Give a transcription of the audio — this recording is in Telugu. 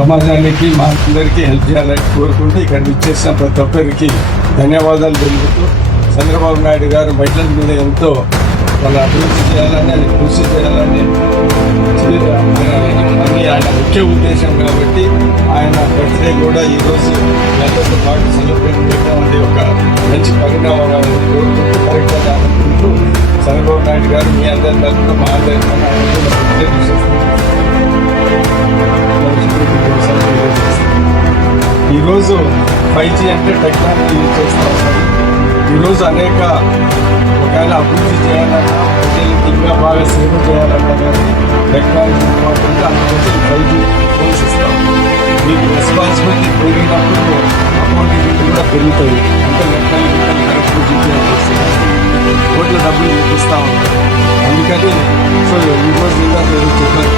సమాజానికి మా అందరికీ హెల్ప్ చేయాలని కోరుకుంటూ ఇక్కడ ఇచ్చేసిన ప్రతి ఒక్కరికి ధన్యవాదాలు తెలుపుతూ చంద్రబాబు నాయుడు గారు మహిళల మీద ఎంతో వాళ్ళ అభివృద్ధి చేయాలని అది కృషి చేయాలని అని ఆయన ముఖ్య ఉద్దేశం కాబట్టి ఆయన బర్త్డే కూడా ఈరోజు అందరితో పాటు సెలబ్రేట్ చేయడం అనేది ఒక మంచి పరిణామం అని కోరుకుంటూ కరెక్ట్గా అనుకుంటూ చంద్రబాబు నాయుడు గారు మీ అందరి తరఫున మా అందరి ఈరోజు 5G అంటే టెక్నాలజీ యూజ్ చేస్తూ ఉన్నారు. ఈరోజు అనేక ఒకవేళ అభివృద్ధి చేయాలన్నా ప్రజలకి ఇంకా బాగా సేవ చేయాలన్నా కానీ టెక్నాలజీ ఇంపార్టెంట్. అందుకోసం 5G ఫోన్స్ ఇస్తాం. మీకు రెస్పాన్సిబిలిటీ పెరిగినప్పుడు అకౌంటబిలిటీ కూడా పెరుగుతుంది. అంటే లెక్కలు కరెక్ట్ జీపీఎస్ చేస్తారు, కోట్ల డబ్బులు చూపిస్తూ ఉంటారు. అందుకని సో ఈరోజు ఇంకా చెప్పారు